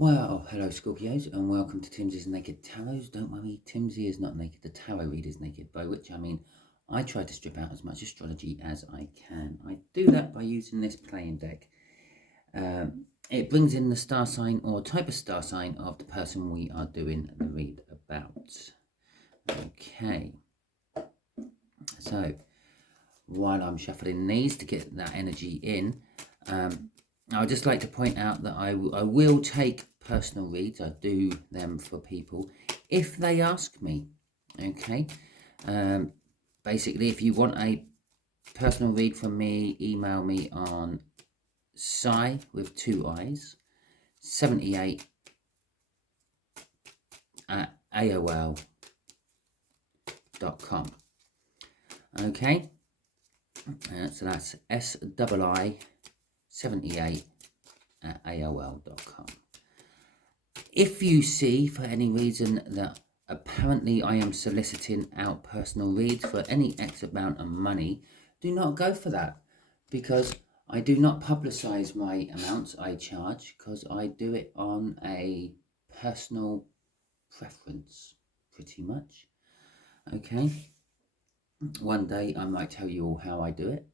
Well, hello Scorpios and welcome to Timsy's Naked Tarot. Don't worry, Timsy is not naked, the tarot reader is naked, by which I mean I try to strip out as much astrology as I can. I do that by using this playing deck. It brings in the star sign or type of star sign of the person we are doing the read about. Okay, so while I'm shuffling these to get that energy in, I would just like to point out that I will take personal reads. I do them for people if they ask me. Okay. Basically, if you want a personal read from me, email me on Psy with 2 I's 78 at AOL.com. Okay. So that's SII 78 at AOL.com. If you see for any reason that apparently I am soliciting out personal reads for any X amount of money, do not go for that, because I do not publicize my amounts I charge, because I do it on a personal preference, pretty much. Okay. One day I might tell you all how I do it.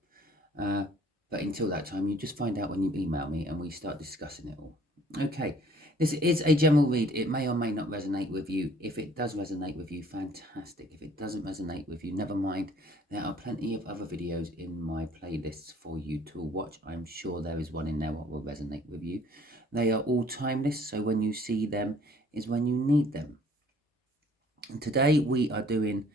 But until that time, you just find out when you email me and we start discussing it all. Okay, this is a general read. It may or may not resonate with you. If it does resonate with you, fantastic. If it doesn't resonate with you, never mind. There are plenty of other videos in my playlists for you to watch. I'm sure there is one in there that will resonate with you. They are all timeless, so when you see them is when you need them. And today we are doing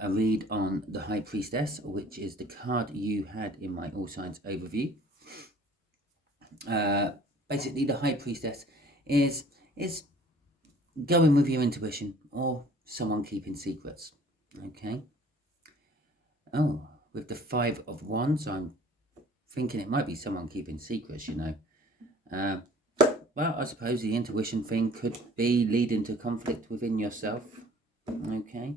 a read on the High Priestess, which is the card you had in my All Signs overview. Basically, the High Priestess is going with your intuition or someone keeping secrets. Okay. Oh, with the 5 of Wands, I'm thinking it might be someone keeping secrets, you know. Well, I suppose the intuition thing could be leading to conflict within yourself. Okay.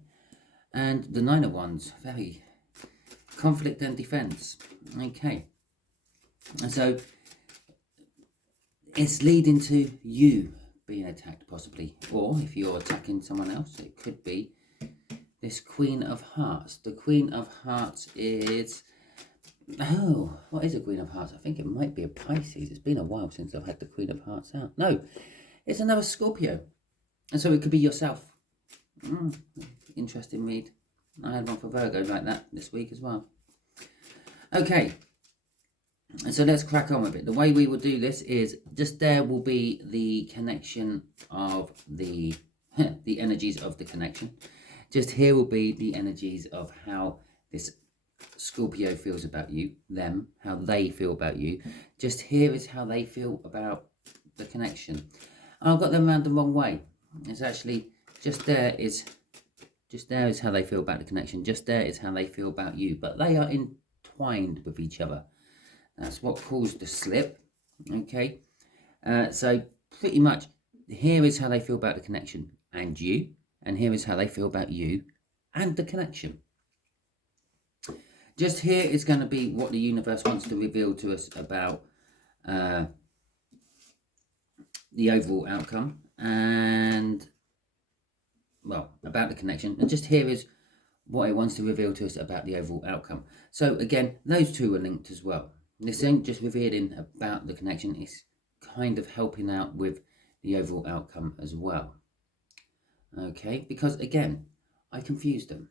And the 9 of Wands, very conflict and defense. Okay. And so it's leading to you being attacked, possibly. Or if you're attacking someone else, it could be this Queen of Hearts. The Queen of Hearts is... Oh, what is a Queen of Hearts? I think it might be a Pisces. It's been a while since I've had the Queen of Hearts out. No, it's another Scorpio. And so it could be yourself. Interesting read. I had one for Virgo like that this week as well. Okay, and so let's crack on with it. The way we will do this is just there will be the connection of the energies of the connection. Just here will be the energies of how this Scorpio feels about you, them, how they feel about you. Just here is how they feel about the connection. I've got them around the wrong way. It's actually just there is how they feel about the connection. Just there is how they feel about you. But they are entwined with each other. That's what caused the slip. Okay. So pretty much here is how they feel about the connection and you. And here is how they feel about you and the connection. Just here is going to be what the universe wants to reveal to us about the overall outcome. And... well, about the connection, and just here is what it wants to reveal to us about the overall outcome. So again, those two are linked as well. This ain't just revealing about the connection, it's kind of helping out with the overall outcome as well. Okay, because again, I confused them.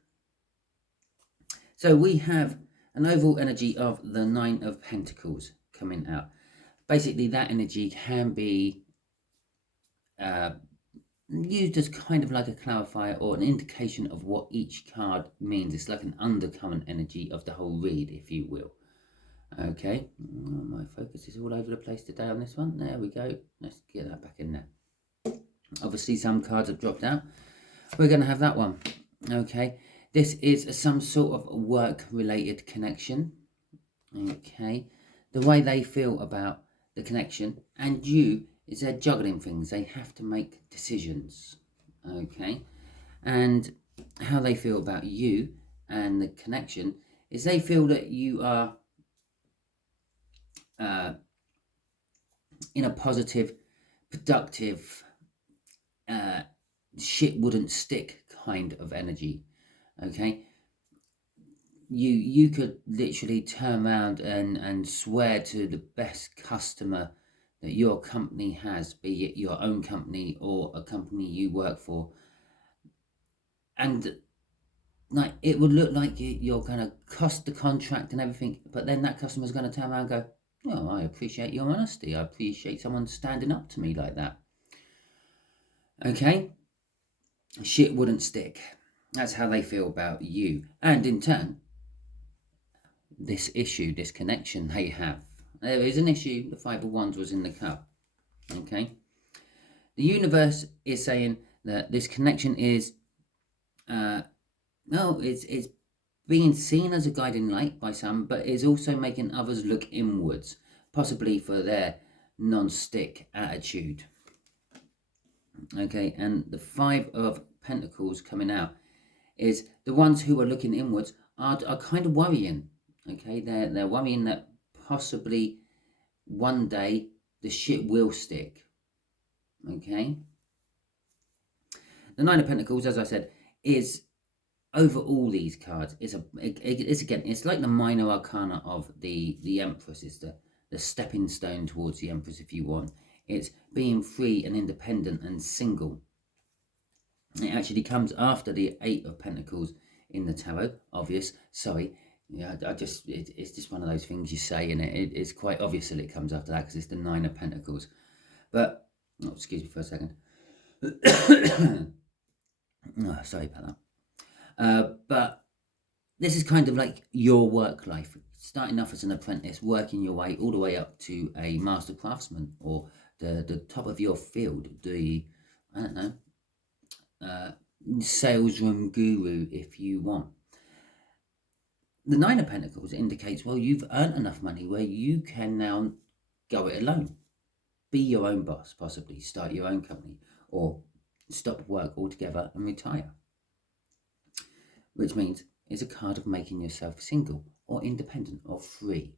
So we have an overall energy of the 9 of Pentacles coming out. Basically, that energy can be used as kind of like a clarifier or an indication of what each card means. It's like an undercurrent energy of the whole read, if you will. Okay, my focus is all over the place today on this one. There we go. Let's get that back in there. Obviously, some cards have dropped out. We're going to have that one. Okay, this is some sort of work-related connection. Okay, the way they feel about the connection and you is they're juggling things. They have to make decisions. Okay, and how they feel about you and the connection is they feel that you are in a positive productive, shit wouldn't stick kind of energy. Okay, you could literally turn around and swear to the best customer that your company has, be it your own company or a company you work for, and like it would look like you're going to cost the contract and everything, but then that customer's going to turn around and go, "Oh, I appreciate your honesty. I appreciate someone standing up to me like that." Okay, shit wouldn't stick. That's how they feel about you, and in turn, this issue, this connection they have. There is an issue. The Five of Wands was in the cup. Okay, the universe is saying that this connection is, it's being seen as a guiding light by some, but it's also making others look inwards, possibly for their non-stick attitude. Okay, and the Five of Pentacles coming out is the ones who are looking inwards are kind of worrying. Okay, they're worrying that possibly one day the shit will stick. Okay, the Nine of Pentacles, as I said, is over all these cards. It's again, it's like the minor arcana of the Empress. Is the stepping stone towards the Empress, if you want. It's being free and independent and single. It actually comes after the Eight of Pentacles in the tarot. Obvious, sorry. Yeah, it's just one of those things you say, and it's quite obvious that it comes after that because it's the Nine of Pentacles. But, oh, excuse me for a second. Oh, sorry about that. But this is kind of like your work life. Starting off as an apprentice, working your way all the way up to a master craftsman or the top of your field, I don't know, sales room guru if you want. The Nine of Pentacles indicates, well, you've earned enough money where you can now go it alone. Be your own boss, possibly. Start your own company. Or stop work altogether and retire. Which means it's a card of making yourself single or independent or free.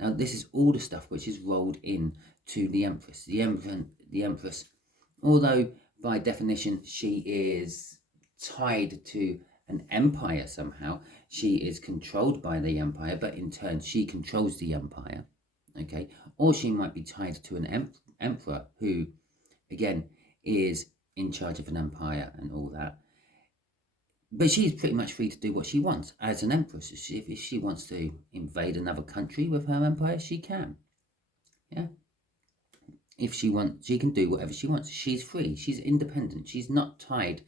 Now, this is all the stuff which is rolled in to the Empress. The Empress, although by definition she is tied to an empire somehow, she is controlled by the empire, but in turn she controls the empire. Okay, or she might be tied to an emperor who, again, is in charge of an empire and all that. But she's pretty much free to do what she wants as an empress. If she wants to invade another country with her empire, she can. Yeah. If she wants, she can do whatever she wants. She's free. She's independent. She's not tied,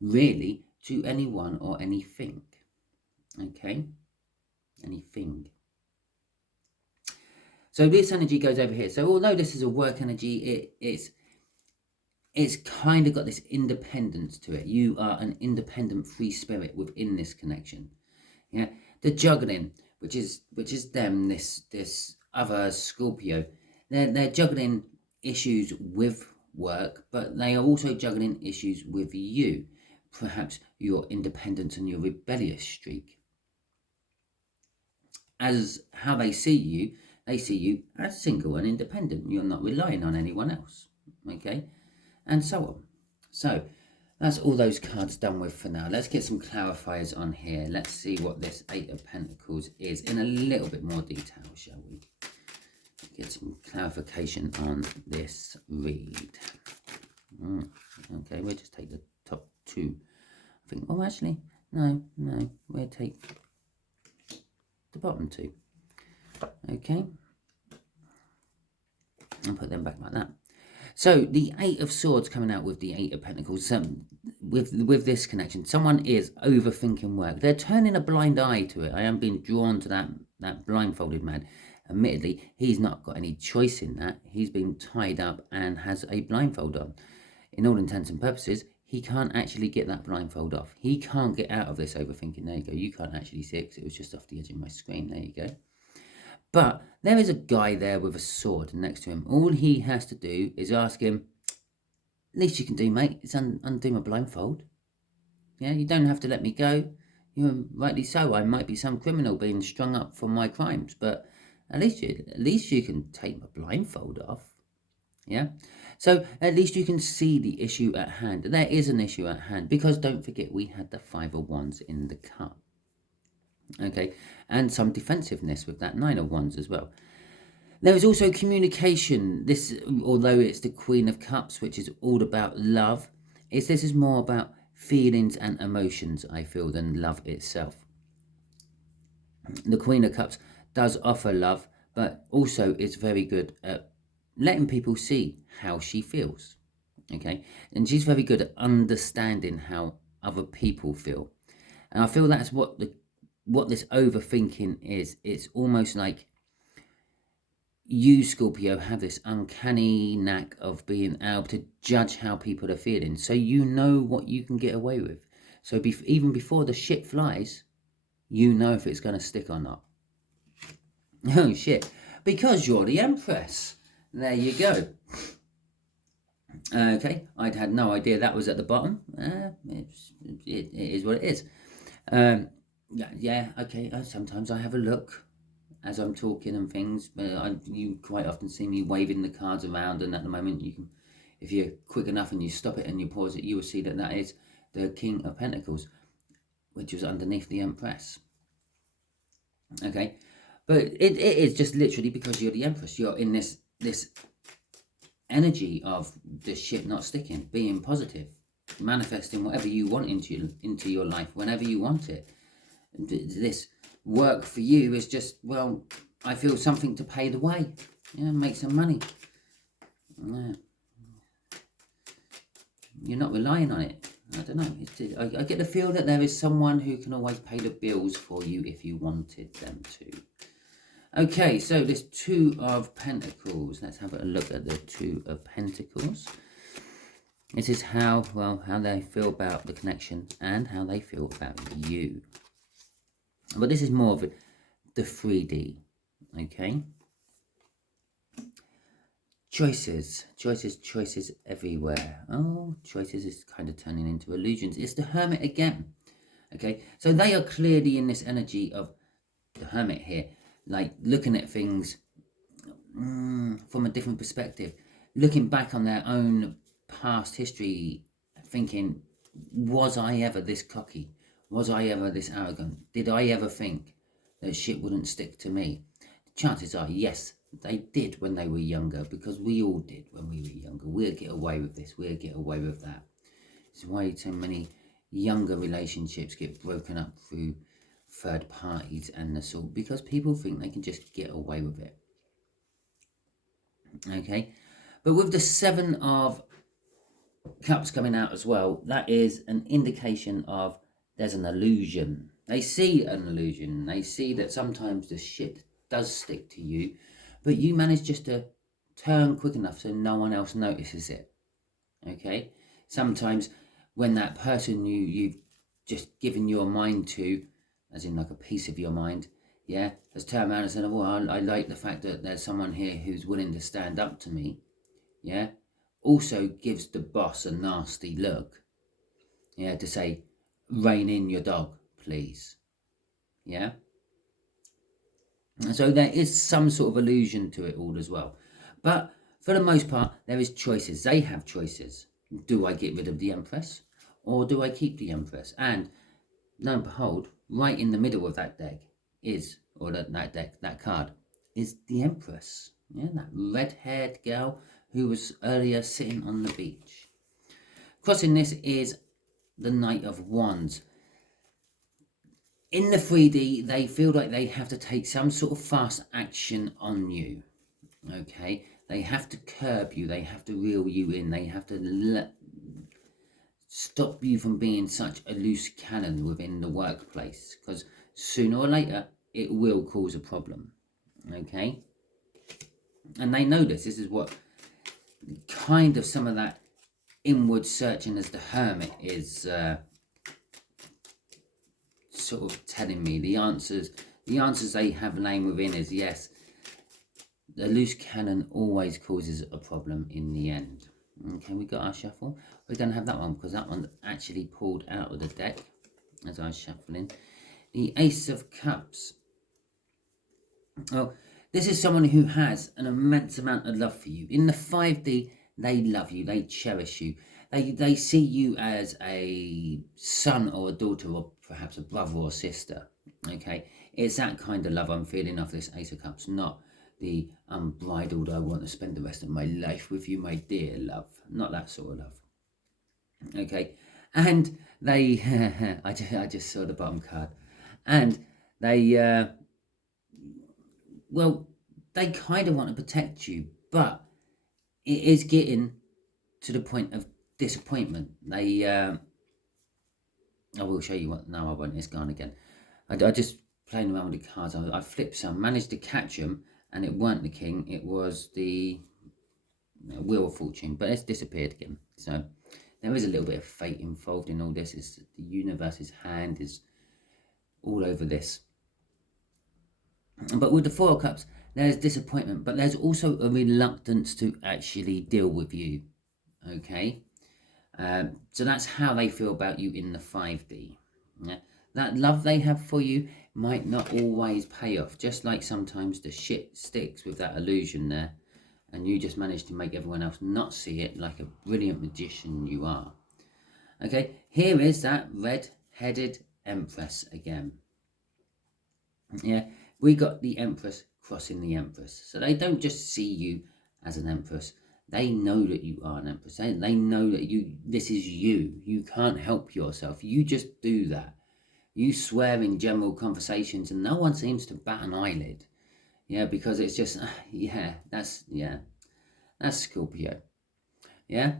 really, to anyone or anything. Okay? Anything. So this energy goes over here. So although this is a work energy, it's kind of got this independence to it. You are an independent free spirit within this connection. Yeah, the juggling, which is them, this other Scorpio, they're juggling issues with work, but they are also juggling issues with you. Perhaps your independence and your rebellious streak. As how they see you as single and independent. You're not relying on anyone else. Okay? And so on. So that's all those cards done with for now. Let's get some clarifiers on here. Let's see what this Eight of Pentacles is in a little bit more detail, shall we? Get some clarification on this read. Okay, we'll just take the top two. I think, oh, actually, no, we'll take the bottom two. Okay. And put them back like that. So the Eight of Swords coming out with the Eight of Pentacles, with this connection, someone is overthinking work. They're turning a blind eye to it. I am being drawn to that blindfolded man. Admittedly, he's not got any choice in that. He's been tied up and has a blindfold on. In all intents and purposes, he can't actually get that blindfold off. He can't get out of this overthinking. There you go. You can't actually see it because it was just off the edge of my screen. There you go. But there is a guy there with a sword next to him. All he has to do is ask him, least you can do, mate, is undo my blindfold. Yeah, you don't have to let me go. You're rightly so. I might be some criminal being strung up for my crimes, but at least you can take my blindfold off. Yeah. So at least you can see the issue at hand. There is an issue at hand, because don't forget we had the 5 of Wands in the cup. Okay, and some defensiveness with that 9 of Wands as well. There is also communication. This, although it's the Queen of Cups, which is all about love, this is more about feelings and emotions, I feel, than love itself. The Queen of Cups does offer love, but also is very good at letting people see how she feels. Okay, and she's very good at understanding how other people feel. And I feel that's what this overthinking is. It's almost like you, Scorpio, have this uncanny knack of being able to judge how people are feeling, so you know what you can get away with. So even before the shit flies, you know if it's going to stick or not. Oh shit, because you're the Empress. There you go. Okay, I'd had no idea that was at the bottom. It is what it is. Yeah, okay, sometimes I have a look as I'm talking and things, but you quite often see me waving the cards around, and at the moment you can, if you're quick enough and you stop it and you pause it, you will see that that is the King of Pentacles, which was underneath the Empress. Okay, but it is just literally because you're the Empress. You're in this energy of the shit not sticking, being positive, manifesting whatever you want into your life whenever you want it. This work for you is just, well, I feel something to pay the way. Yeah, make some money. Yeah. You're not relying on it. I don't know. I get the feel that there is someone who can always pay the bills for you if you wanted them to. Okay, so this 2 of Pentacles. Let's have a look at the 2 of Pentacles. This is how they feel about the connection and how they feel about you. But this is more of the 3D, okay? Choices everywhere. Oh, choices is kind of turning into illusions. It's the Hermit again, okay? So they are clearly in this energy of the Hermit here, like looking at things from a different perspective, looking back on their own past history, thinking, was I ever this cocky? Was I ever this arrogant? Did I ever think that shit wouldn't stick to me? Chances are, yes, they did when they were younger, because we all did when we were younger. We'll get away with this, we'll get away with that. It's why so many younger relationships get broken up through third parties and the sort, because people think they can just get away with it. Okay, but with the 7 of Cups coming out as well, that is an indication of there's an illusion. They see an illusion. They see that sometimes the shit does stick to you, but you manage just to turn quick enough so no one else notices it. Okay, sometimes when that person you've just given your mind to, as in like a piece of your mind, yeah, has turned around and said, well, I like the fact that there's someone here who's willing to stand up to me, yeah, also gives the boss a nasty look, yeah, to say, rein in your dog, please, yeah. And so there is some sort of allusion to it all as well. But for the most part, there is choices. They have choices. Do I get rid of the Empress, or do I keep the Empress? And lo and behold, right in the middle of that deck is, or that card, is the Empress. Yeah, that red-haired girl who was earlier sitting on the beach. Crossing this is the Knight of Wands. In the 3D, they feel like they have to take some sort of fast action on you. Okay, they have to curb you, they have to reel you in, they have to stop you from being such a loose cannon within the workplace, because sooner or later it will cause a problem. Okay, and they know this is what kind of some of that inward searching as the Hermit is sort of telling me. The answers they have laying within is, yes, the loose cannon always causes a problem in the end. Okay, we got our shuffle. We're going to have that one because that one actually pulled out of the deck as I was shuffling. The Ace of Cups. Oh, This is someone who has an immense amount of love for you. In the 5D, they love you, they cherish you. They see you as a son or a daughter, or perhaps a brother or sister. Okay, it's that kind of love I'm feeling off this Ace of Cups, not the unbridled, I want to spend the rest of my life with you, my dear love. Not that sort of love. Okay, and they, I just saw the bottom card, and they, well, they kind of want to protect you, but it is getting to the point of disappointment. They, I will show you what. No, I won't. It's gone again. I just playing around with the cards. I flipped some, managed to catch them, and it weren't the king. It was the Wheel of Fortune, but it's disappeared again. So there is a little bit of fate involved in all this. It's the universe's hand is all over this. But with the Four of Cups, there's disappointment, but there's also a reluctance to actually deal with you. Okay, so that's how they feel about you in the 5D. Yeah? That love they have for you might not always pay off, just like sometimes the shit sticks with that illusion there, and you just manage to make everyone else not see it like a brilliant magician you are. Okay, here is that red-headed Empress again. Yeah, we got the Empress crossing the Empress. So they don't just see you as an Empress. They know that you are an Empress. They know that this is you. You can't help yourself. You just do that. You swear in general conversations and no one seems to bat an eyelid. Yeah, because it's just, that's Scorpio. Yeah,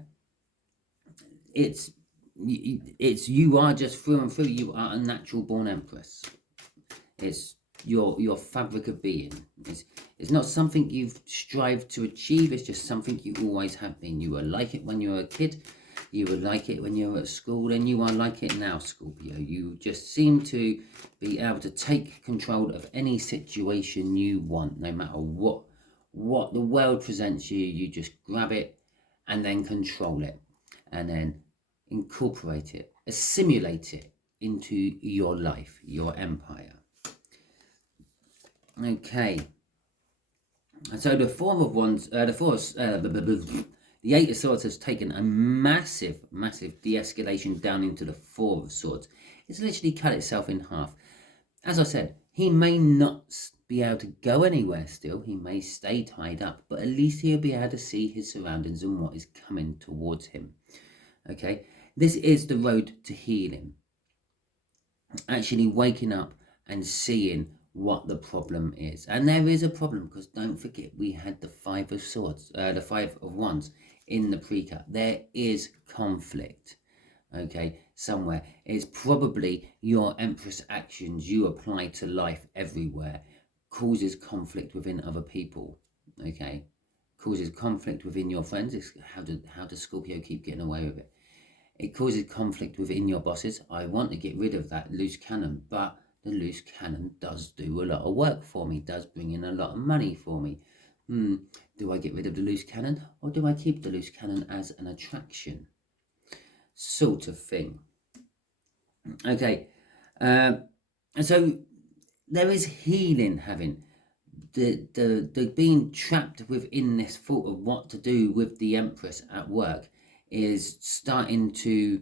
it's you are just through and through. You are a natural born Empress. It's your fabric of being. It's not something you've strived to achieve. It's just something you always have been. You were like it when you were a kid. You were like it when you were at school, and you are like it now, Scorpio. You just seem to be able to take control of any situation you want, no matter what the world presents you. You just grab it and then control it, and then incorporate it, assimilate it into your life, your empire. Okay, so the Four of Wands, the Eight of Swords has taken a massive de-escalation down into the Four of Swords. It's literally cut itself in half. As I said, he may not be able to go anywhere still. He may stay tied up, but at least he'll be able to see his surroundings and what is coming towards him. Okay, this is the road to healing. Actually waking up and seeing what the problem is. And there is a problem, because don't forget, we had the Five of Swords, the Five of Wands in the pre-cut. There is conflict, okay, somewhere. It's probably your Empress actions you apply to life everywhere causes conflict within other people, okay, causes conflict within your friends. It's how does Scorpio keep getting away with it? It causes conflict within your bosses. I want to get rid of that loose cannon, but the loose cannon does do a lot of work for me, does bring in a lot of money for me. Do I get rid of the loose cannon, or do I keep the loose cannon as an attraction? Sort of thing. Okay, so there is healing having. The being trapped within this thought of what to do with the Empress at work is starting to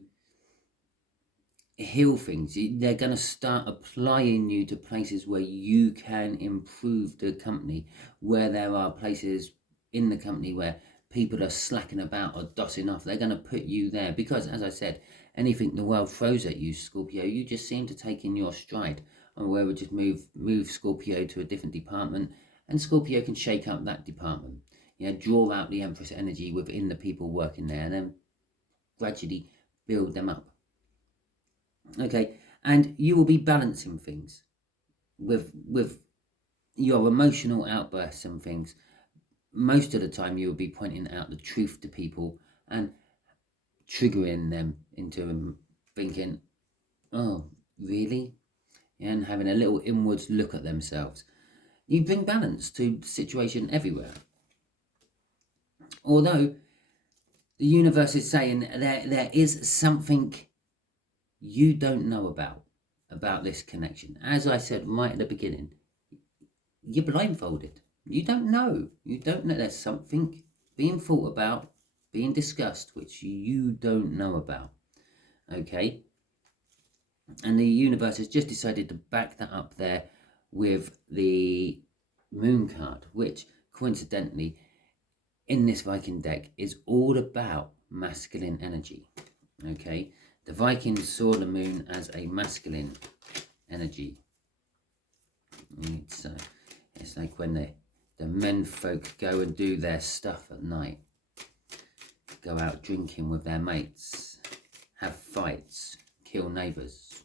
heal things. They're going to start applying you to places where you can improve the company, where there are places in the company where people are slacking about or dotting off. They're going to put you there because, as I said, anything the world throws at you, Scorpio, you just seem to take in your stride. And where we just move Scorpio to a different department, and Scorpio can shake up that department. Draw out the Empress energy within the people working there, and then gradually build them up. Okay, and you will be balancing things with your emotional outbursts and things. Most of the time you will be pointing out the truth to people and triggering them into thinking, oh, really? And having a little inwards look at themselves. You bring balance to the situation everywhere. Although the universe is saying there is something you don't know about this connection. As I said right at the beginning, you're blindfolded. You don't know. You don't know. There's something being thought about, being discussed, which you don't know about. Okay? And the universe has just decided to back that up there with the moon card, which coincidentally in this Viking deck is all about masculine energy. Okay? The Vikings saw the moon as a masculine energy. It's like when the men folk go and do their stuff at night, go out drinking with their mates, have fights, kill neighbours,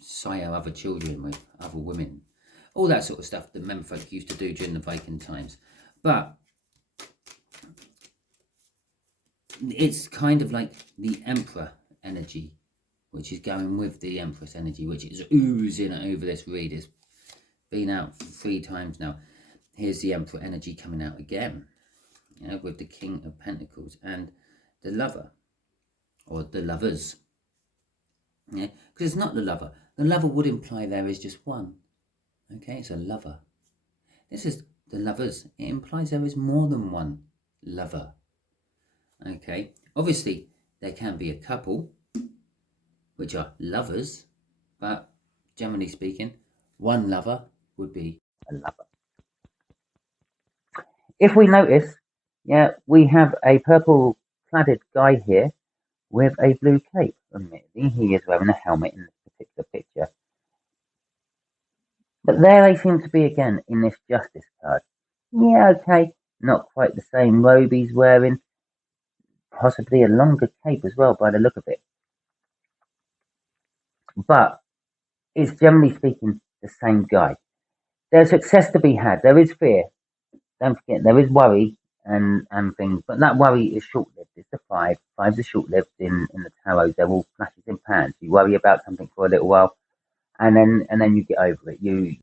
sire other children with other women, all that sort of stuff that men folk used to do during the Viking times. But it's kind of like the Emperor energy, which is going with the Empress energy, which is oozing over this read. It's been out 3 times now. Here's the Emperor energy coming out again, with the King of Pentacles and the Lover, or the Lovers. Yeah, because it's not the Lover. The Lover would imply there is just one. Okay, it's a lover. This is the Lovers. It implies there is more than one lover. Okay, obviously there can be a couple which are lovers, but generally speaking, one lover would be a lover. If we notice, yeah, we have a purple cladded guy here with a blue cape. Admittedly, he is wearing a helmet in this particular picture. But there they seem to be again in this Justice card. Yeah, okay, not quite the same robe he's wearing. Possibly a longer cape as well by the look of it. But it's generally speaking the same guy. There's success to be had. There is fear. Don't forget, there is worry and things, but that worry is short-lived. It's the 5. 5s are short-lived in the tarot. They're all flashes in pans. You worry about something for a little while, and then you get over it. You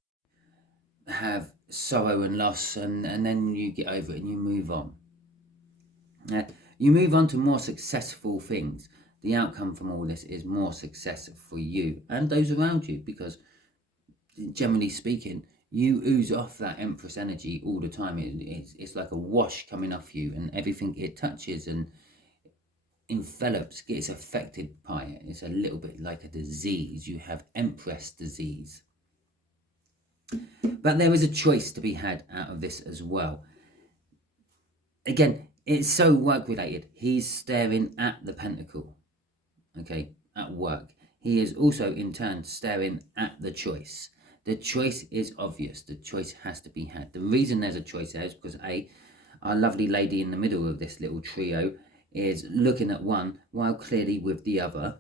have sorrow and loss, and then you get over it and you move on. You move on to more successful things. The outcome from all this is more success for you and those around you, because generally speaking, you ooze off that Empress energy all the time. It's like a wash coming off you, and everything it touches and envelops gets affected by it. It's a little bit like a disease. You have Empress disease. But there is a choice to be had out of this as well. Again, it's so work related. He's staring at the pentacle, okay, at work. He is also in turn staring at the choice. The choice is obvious. The choice has to be had. The reason there's a choice there is because our lovely lady in the middle of this little trio is looking at one while clearly with the other.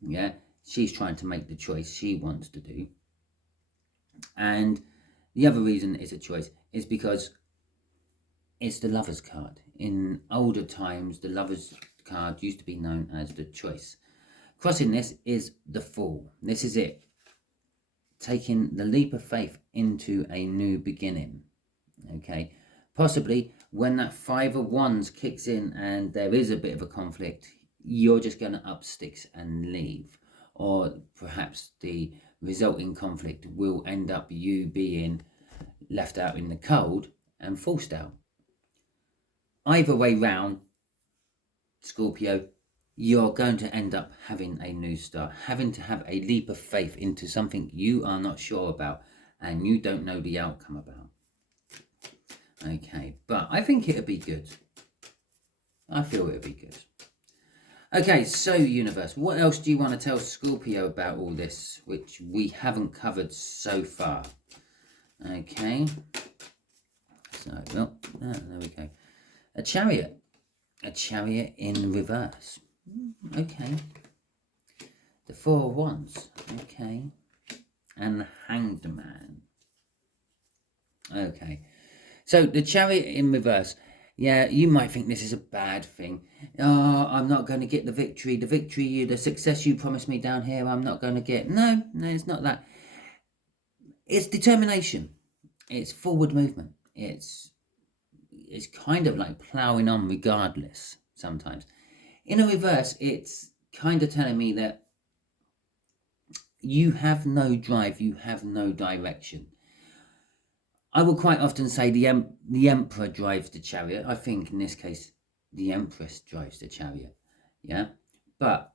Yeah, she's trying to make the choice she wants to do. And the other reason it's a choice is because it's the Lover's card. In older times, the Lover's card used to be known as the choice. Crossing this is the Fool. This is it. Taking the leap of faith into a new beginning. Okay. Possibly when that 5 of Wands kicks in and there is a bit of a conflict, you're just going to up sticks and leave. Or perhaps the resulting conflict will end up you being left out in the cold and forced out. Either way round, Scorpio, you're going to end up having a new start, having to have a leap of faith into something you are not sure about and you don't know the outcome about. Okay, but I think it'll be good. I feel it'll be good. Okay, so universe, what else do you want to tell Scorpio about all this, which we haven't covered so far? Okay. So, well, there we go. A Chariot. A Chariot in reverse. Okay. The 4 of Wands. Okay. And the Hanged Man. Okay. So the Chariot in reverse. Yeah, you might think this is a bad thing. Oh, I'm not going to get the victory. The success you promised me down here, I'm not going to get. No, it's not that. It's determination. It's forward movement. It's kind of like ploughing on regardless sometimes. In a reverse, it's kind of telling me that you have no drive, you have no direction. I will quite often say the Emperor drives the chariot. I think in this case, the Empress drives the chariot. Yeah. But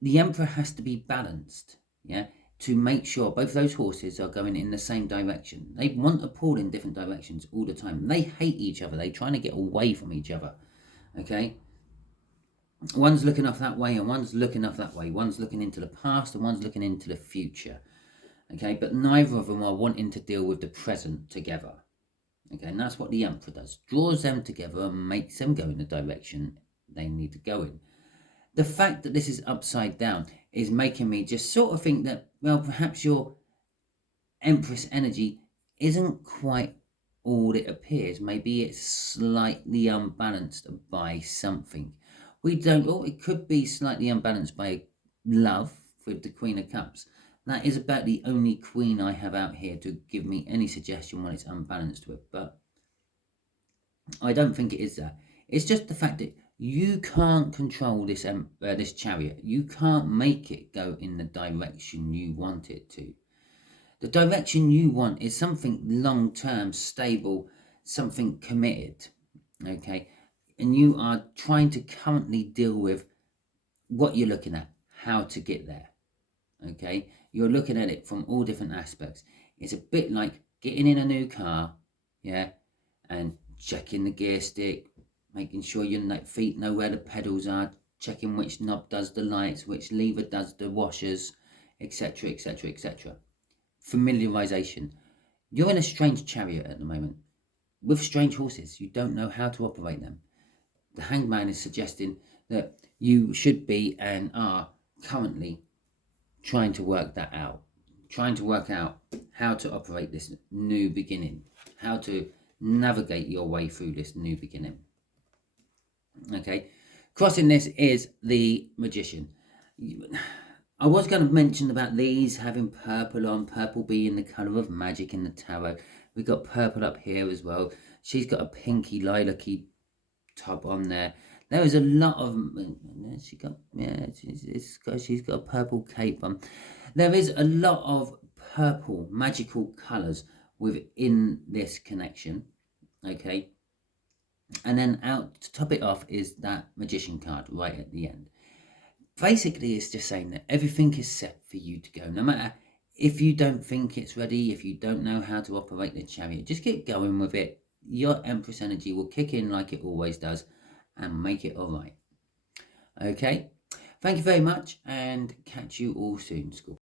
the Emperor has to be balanced. Yeah. To make sure both those horses are going in the same direction. They want to pull in different directions all the time. They hate each other. They're trying to get away from each other. Okay. One's looking off that way and one's looking off that way. One's looking into the past and one's looking into the future. Okay. But neither of them are wanting to deal with the present together. Okay, and that's what the Emperor does. Draws them together and makes them go in the direction they need to go in. The fact that this is upside down is making me just sort of think that, well, perhaps your Empress energy isn't quite all it appears. Maybe it's slightly unbalanced by something. We don't, or it could be slightly unbalanced by love with the Queen of Cups. That is about the only queen I have out here to give me any suggestion when it's unbalanced with, but I don't think it is that. It's just the fact that you can't control this chariot. You can't make it go in the direction you want it to. The direction you want is something long-term, stable, something committed, okay? And you are trying to currently deal with what you're looking at, how to get there, okay? You're looking at it from all different aspects. It's a bit like getting in a new car, yeah, and checking the gear stick, making sure your feet know where the pedals are, checking which knob does the lights, which lever does the washers, etc., etc., etc. Familiarization. You're in a strange chariot at the moment with strange horses. You don't know how to operate them. The Hangman is suggesting that you should be and are currently trying to work that out, trying to work out how to operate this new beginning, how to navigate your way through this new beginning. Okay, crossing this is the Magician. I was going to mention about these having purple on, purple being the colour of magic in the tarot. We've got purple up here as well. She's got a pinky lilac-y top on there. There is a lot of, she's got a purple cape on. There is a lot of purple magical colours within this connection. Okay, and then out to top it off is that Magician card right at the end. Basically, it's just saying that everything is set for you to go. No matter if you don't think it's ready, if you don't know how to operate the chariot, just get going with it. Your Empress energy will kick in like it always does and make it all right. Okay, thank you very much and catch you all soon, Scorpio.